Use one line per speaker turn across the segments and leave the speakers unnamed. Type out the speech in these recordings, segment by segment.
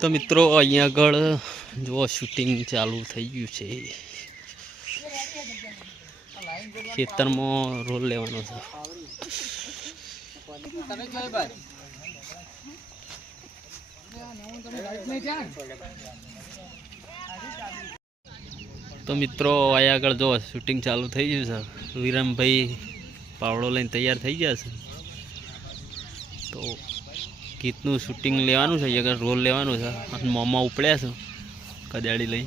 તો મિત્રો અહીંયા આગળ જો શૂટિંગ ચાલુ થઈ ગયું છે. ખેતરમાં રોલ લેવાનો છે. તો મિત્રો અહીંયા આગળ જો શૂટિંગ ચાલુ થઈ ગયું છે. વિરમભાઈ પાવડો લઈને તૈયાર થઈ ગયા છે. તો ગીતનું શૂટિંગ લેવાનું છે આગળ રોલ લેવાનું છે. અને મોંમાં ઉપડ્યા છે, કદાળી લઈ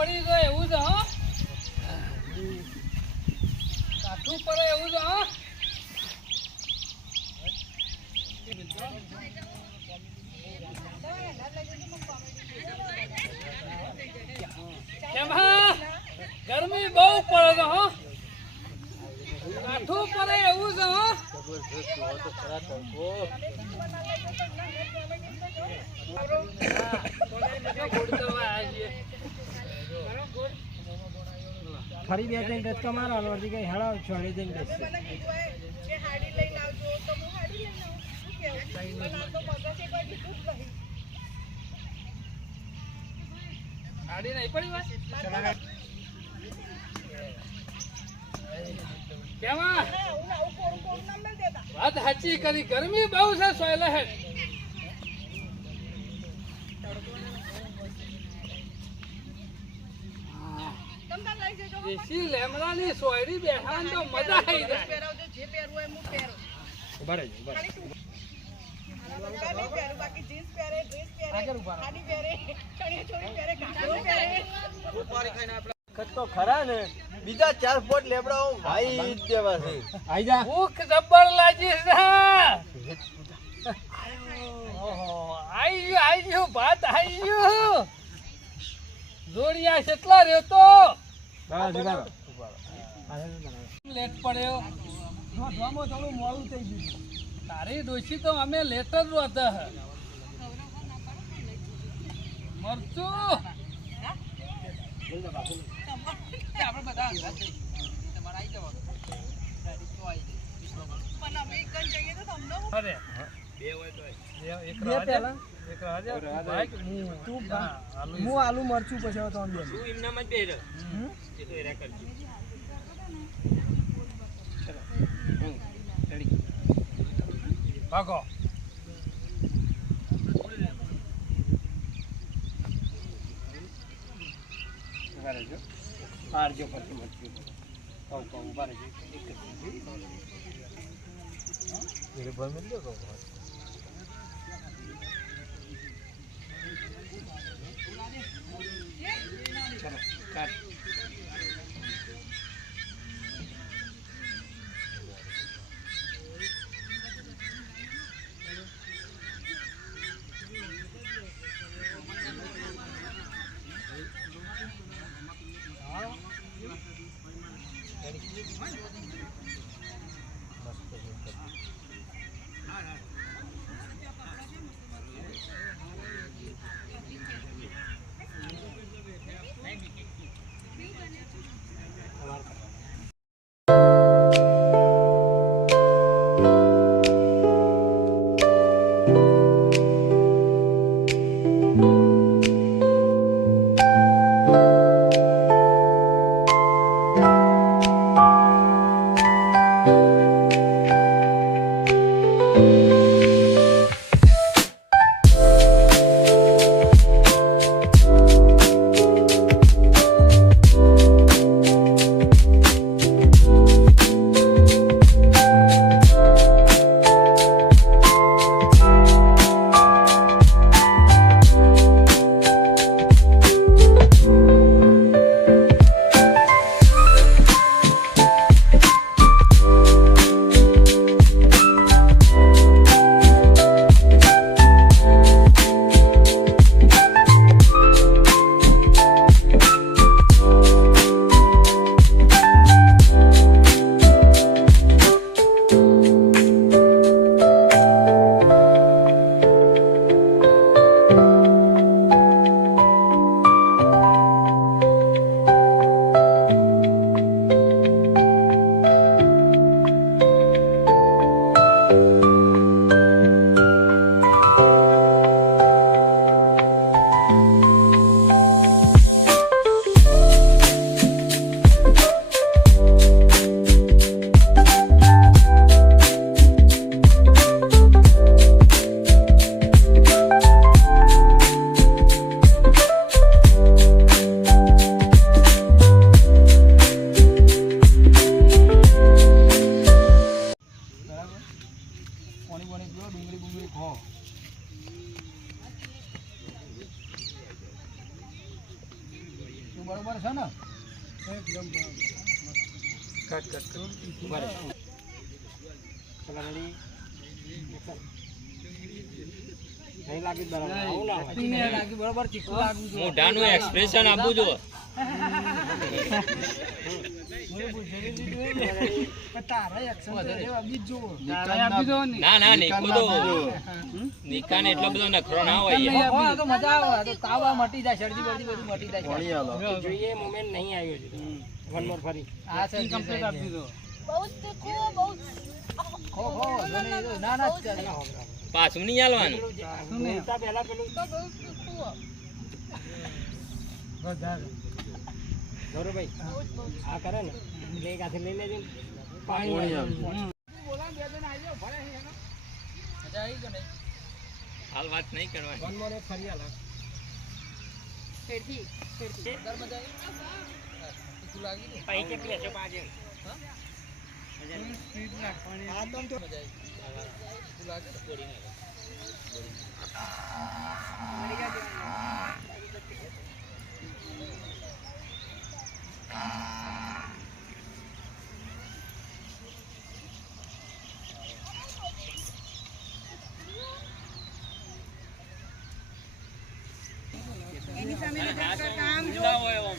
પડી ગયો એવું છે હા? કાઠું પડે એવું છે હા? ગરમી બહુ પડે છે હા? કાઠું પડે એવું છે હા?
ફરી બે ત્રણ ટચકા મારવાનો અડધી કઈ હેળા છોડી દઈને બેસશે
ગાડી નહીં. પડી વાત? સાચી કરી ગરમી બહુ છે સોયલા હે દેશી લેમડાની સોયરી બેઠા તો મજા આવી જાય.
ઊભા રહેજો ઊભા રહેજો.
તો. બીજા ચાર ફોટ લેબડા ભાઈ દેવા છે.
આઈ જા.
ભૂખ જબ્બર લાગી છે. આઈ ગયું આઈ ગયું ભાત આઈ ગયું. જોડિયા કેટલા રહ્યો તો. લેટ પડ્યો
થોડું મોડું થઈ ગયું
તારી ડોશી તો અમે લેટ જ રોતા હે. મરચું. અરે એક
બે
રાજા,
પહેલા
એક રાજા, ભાઈ,
હું તું
હું? આલુ
મરચું પછી હવે તમે બે હમ?
ભાગો.
ઊભા રહેજો પાડજો પરથી મરચું. કહું કહું ઊભા રહેજો. એક જ મિનિટ. ચલો
you.
કટ કટ બરાબર.
મોઢાનું એક્સપ્રેશન આપવું જો
ને
ના ના નીકો તો નિકાને એટલો બધો નખરો ના હોય
તો મજા આવે તો તાવ મટી જાય શરદી બરદી બધું મટી જાય
જોઈએ મોમેન્ટ નહીં આવ્યો છે વન મોર ફરી
આ છે કમ્પ્લીટ આપી દીધો ખો ખો જો ને એ ના ના
પાછું નહીં હાલવાનું
નહીં?
પેલું ગૌરવભાઈ આ કરે ને. એટલે એક હાથે લઈ લેજો પાણી
નહીં
હાલ વાત નહીં કરવાની.
વન મોર ફરી હાલ
દર મજા આવી લાગી ને
પૈ કે પ્લેસો પાજે
આ તો મજા આવી લાગે ને?
એની સામે કામ જો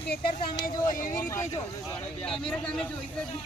ખેતર સામે જો એવી રીતે જો કેમેરા સામે જોઈ નહીં.